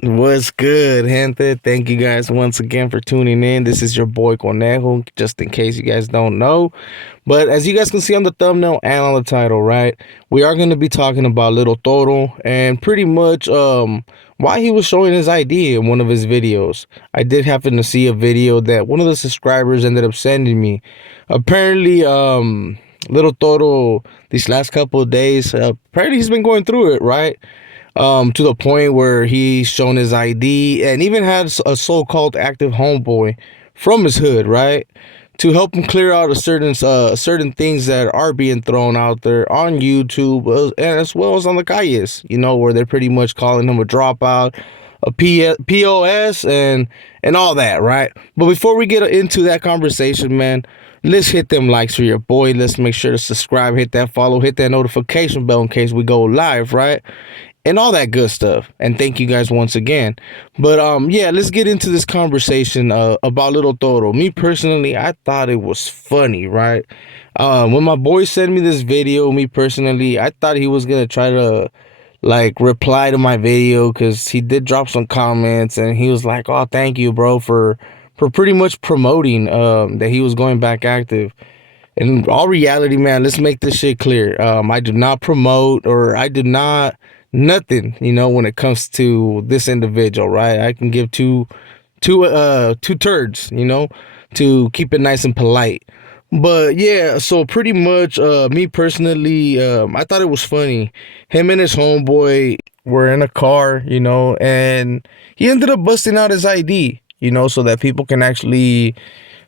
What's good, gente? Thank you guys once again for tuning in. This is your boy Conejo, just in case you guys don't know. But as you guys can see on the thumbnail and on the title, right, we are going to be talking about little Toro and pretty much why he was showing his ID in one of his videos. I did happen to see a video that one of the subscribers ended up sending me. Apparently, little Toro these last couple of days, apparently he's been going through it, right? To the point where he's shown his ID and even had a so-called active homeboy from his hood, right, to help him clear out a certain things that are being thrown out there on YouTube and as well as on the calles, where they're pretty much calling him a dropout, POS, and all that, right? But before we get into that conversation, man, let's hit them likes for your boy. Let's make sure to subscribe, hit that follow, hit that notification bell in case we go live, right? And all that good stuff. And thank you guys once again. But yeah, let's get into this conversation about little Toro. Me personally, I thought it was funny, right? When my boy sent me this video, me personally, I thought he was gonna try to like reply to my video because he did drop some comments and he was like, "Oh, thank you, bro, for pretty much promoting that he was going back active." In all reality, man, let's make this shit clear. I do not promote or I do not nothing, when it comes to this individual, right? I can give two turds, to keep it nice and polite. But yeah, so pretty much me personally, I thought it was funny. Him and his homeboy were in a car, and he ended up busting out his ID, so that people can actually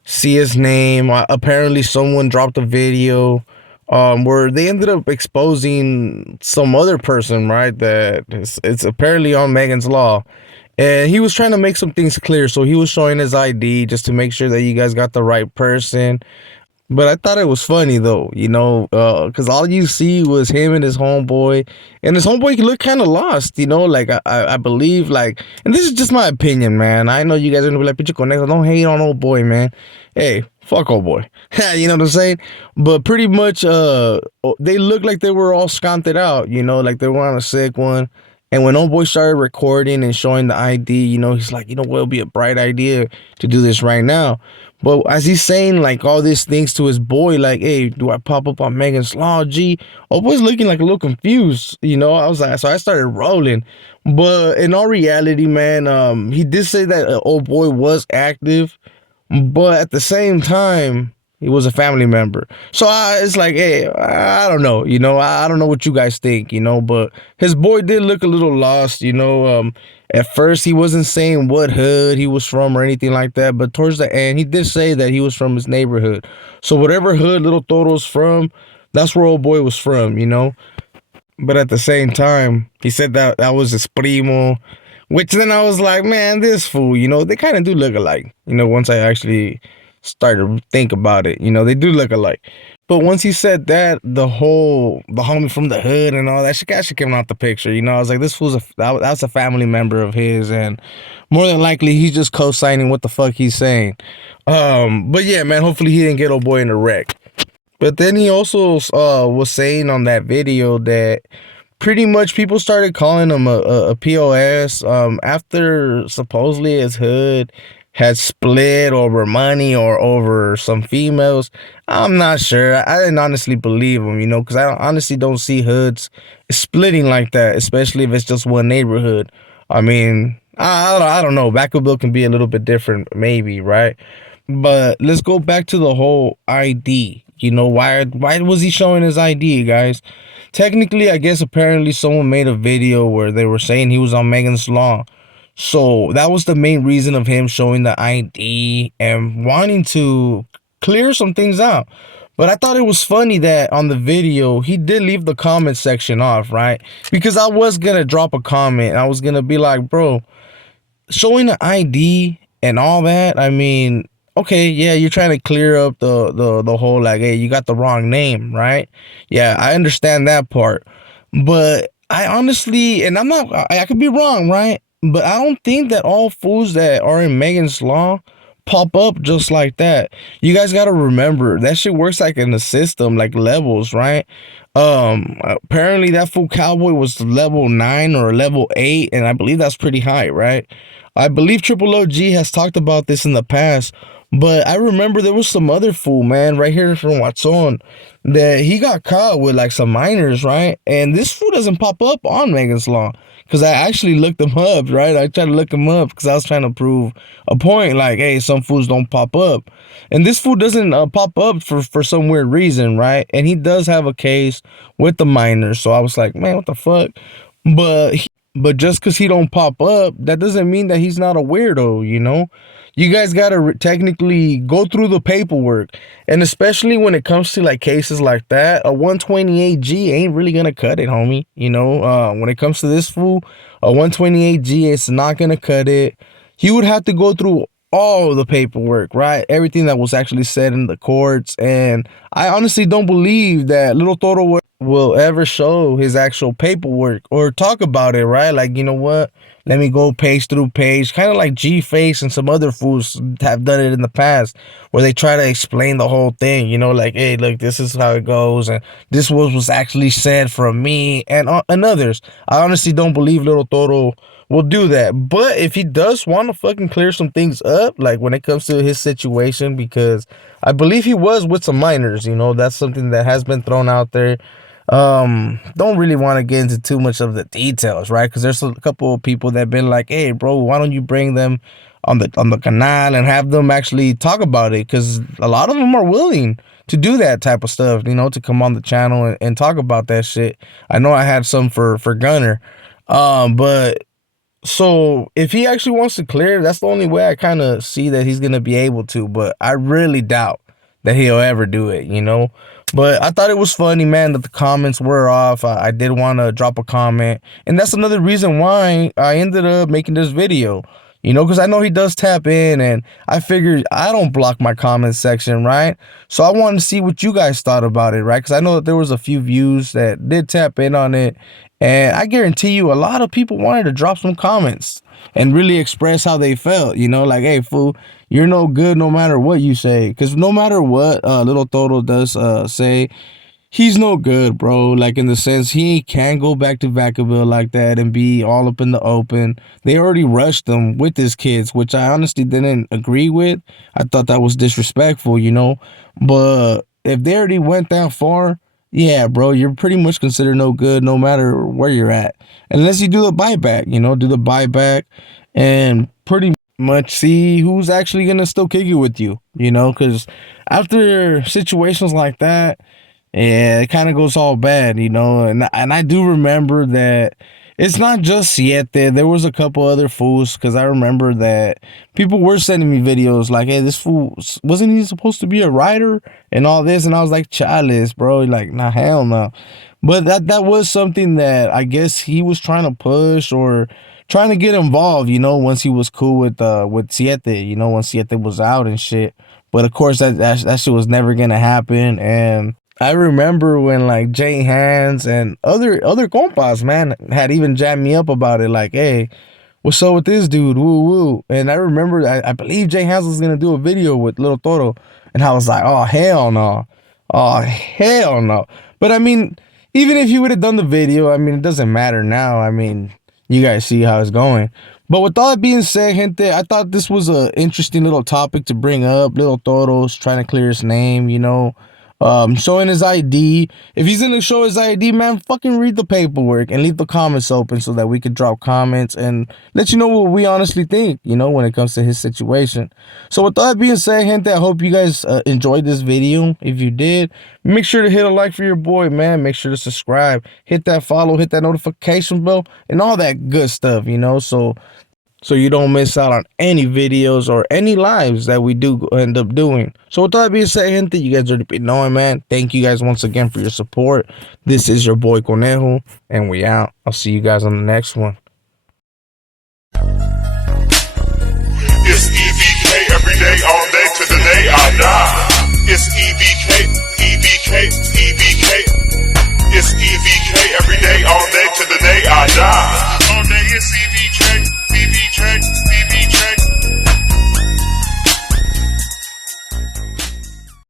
see his name. Apparently, someone dropped a video where they ended up exposing some other person, right? That it's apparently on Megan's Law. And he was trying to make some things clear. So he was showing his ID just to make sure that you guys got the right person. But I thought it was funny though, because all you see was him and his homeboy, and his homeboy looked kind of lost, like I believe, like, and this is just my opinion, man. I know you guys are gonna be like, "Picho Conejo, don't hate on old boy, man." Hey, fuck old boy, you know what I'm saying? But pretty much, they looked like they were all sconted out, like they were on a sick one. And when old boy started recording and showing the ID, he's like, what would be a bright idea to do this right now? But as he's saying like all these things to his boy, like, "Hey, do I pop up on Megan's Law, G?" Old boy's looking like a little confused, I was like, so I started rolling. But in all reality, man, he did say that old boy was active, but at the same time, he was a family member. So it's like, hey, I don't know, I don't know what you guys think, but his boy did look a little lost, at first he wasn't saying what hood he was from or anything like that, but towards the end, he did say that he was from his neighborhood. So whatever hood little Toro's from, that's where old boy was from, but at the same time, he said that that was his primo, which then I was like, man, this fool, they kind of do look alike. Once I actually started to think about it, they do look alike. But once he said that, the homie from the hood and all that shit actually came out the picture. I was like, this fool's that's a family member of his, and more than likely he's just co-signing what the fuck he's saying. But yeah, man, hopefully he didn't get old boy in a wreck. But then he also was saying on that video that pretty much people started calling him a POS after supposedly his hood had split over money or over some females. I'm not sure. I didn't honestly believe him, because honestly don't see hoods splitting like that, especially if it's just one neighborhood. I mean, I don't know. Vacaville can be a little bit different, maybe, right? But let's go back to the whole ID. Why was he showing his ID, guys? Technically, I guess apparently someone made a video where they were saying he was on Megan's Law. So that was the main reason of him showing the ID and wanting to clear some things out. But I thought it was funny that on the video, he did leave the comment section off, right? Because I was going to drop a comment. I was going to be like, bro, showing the ID and all that, I mean, okay, yeah, you're trying to clear up the whole, like, hey, you got the wrong name, right? Yeah, I understand that part. But I honestly, and I could be wrong, right? But I don't think that all fools that are in Megan's Law pop up just like that. You guys got to remember that shit works like in the system, like levels, right? Apparently that fool cowboy was level 9 or level 8, and I believe that's pretty high, right? I believe Triple OG has talked about this in the past, but I remember there was some other fool, man, right here from Watson, that he got caught with like some minors, right? And this fool doesn't pop up on Megan's Law. Because I actually looked him up, right? I tried to look him up because I was trying to prove a point, like, hey, some fools don't pop up. And this fool doesn't pop up for some weird reason, right? And he does have a case with the minors. So I was like, man, what the fuck? But but just because he don't pop up, that doesn't mean that he's not a weirdo, you know? You guys gotta technically go through the paperwork, and especially when it comes to like cases like that, a 128G ain't really gonna cut it, homie. You know, when it comes to this fool, a 128G, it's not gonna cut it. He would have to go through all the paperwork, right? Everything that was actually said in the courts, and I honestly don't believe that Little Toro will ever show his actual paperwork or talk about it, right? Like, you know what? Let me go page through page, kind of like G Face and some other fools have done it in the past, where they try to explain the whole thing, you know, like, hey, look, this is how it goes, and this was actually said from me and others. I honestly don't believe Little Toro will do that. But if he does want to fucking clear some things up, like when it comes to his situation, because I believe he was with some minors, you know, that's something that has been thrown out there. Don't really want to get into too much of the details, right? Because there's a couple of people that been like, hey, bro, why don't you bring them on the canal and have them actually talk about it? Because a lot of them are willing to do that type of stuff, you know, to come on the channel and talk about that shit. I know I had some for Gunner. But so if he actually wants to clear, that's the only way I kind of see that he's gonna be able to. But I really doubt that he'll ever do it, you know. But I thought it was funny, man, that the comments were off. I did want to drop a comment, and that's another reason why I ended up making this video. You know, because I know he does tap in, and I figured I don't block my comment section, right? So I wanted to see what you guys thought about it, right? Because I know that there was a few views that did tap in on it, and I guarantee you a lot of people wanted to drop some comments and really express how they felt, you know, like, hey, fool, you're no good no matter what you say. Because no matter what Little Toro does say, he's no good, bro. Like in the sense he can't go back to Vacaville like that and be all up in the open. They already rushed him with his kids, which I honestly didn't agree with. I thought that was disrespectful, you know. But if they already went that far, yeah, bro, you're pretty much considered no good no matter where you're at. Unless you do the buyback, you know, do the buyback and pretty much see who's actually gonna still kick it with you, you know, because after situations like that, yeah, it kind of goes all bad, you know. And I do remember that it's not just Siete. There was a couple other fools because I remember that people were sending me videos like, "Hey, this fool wasn't he supposed to be a writer and all this?" And I was like, "Chalice, bro." Like, nah, hell no. But that was something that I guess he was trying to push or trying to get involved, you know, once he was cool with Siete, you know, when Siete was out and shit. But of course, that shit was never gonna happen. And I remember when like Jay Hands and other compas, man, had even jammed me up about it. Like, hey, what's up with this dude? Woo woo. And I remember I believe Jay Hands was gonna do a video with Little Toro, and I was like, oh hell no, oh hell no. But I mean, even if you would have done the video, I mean, it doesn't matter now. I mean, you guys see how it's going. But with all that being said, gente, I thought this was a interesting little topic to bring up. Little Toro's trying to clear his name, you know, showing his ID. If he's gonna show his ID, man, fucking read the paperwork and leave the comments open so that we could drop comments and let you know what we honestly think, you know, when it comes to his situation. So with that being said, gente, I hope you guys enjoyed this video. If you did, make sure to hit a like for your boy, man. Make sure to subscribe, hit that follow, hit that notification bell, and all that good stuff, you know, so you don't miss out on any videos or any lives that we do end up doing. So with that being said, gente, you guys already be knowing, man. Thank you guys once again for your support. This is your boy Conejo, and we out. I'll see you guys on the next one. It's E.B.K. every day, all